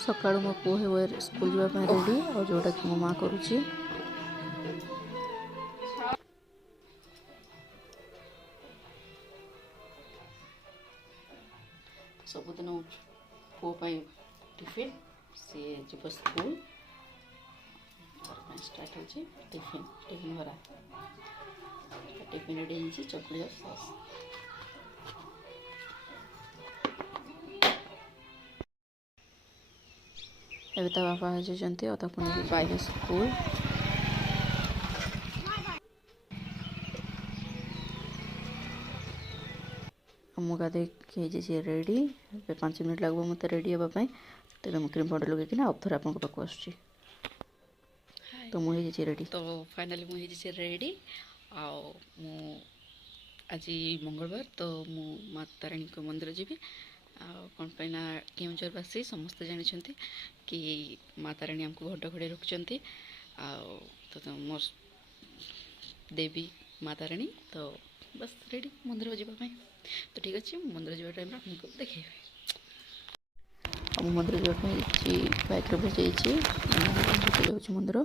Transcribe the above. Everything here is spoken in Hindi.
सकाळु मो पुओ हे स्कूल जावाई रेडी और जोटा कि मो माँ करुच्ची सबुदिन पुओ टिफिन सी जीव स्कूल स्टार्ट हो टिफिन टिफिन भरा टिफिन रेडी हो चकली और सॉस एवं ता बापा होती और ताकू नहीं बाहर स्कूल मु गाधे रेडी 5 मिनट लगे मत रेडी हाँपाई तेज मुझे क्रीम पाउडर लगे आउ थे आप पाक तो मुझे रेडी तो फाइनाली मुझे रेडी आज मंगलवार तो मु माता रानी को मंदिर जी कौन पाइना केउझरवासी समस्ते जानते कि माता रानी आमको घंटा घोड़े रखुंट तो मोर देवी माता रानी तो बस रेडी मंदिर जावाई तो ठीक अच्छे मंदिर जावा टाइम आपको देखे मंदिर जावाई बैक बजाई मंदिर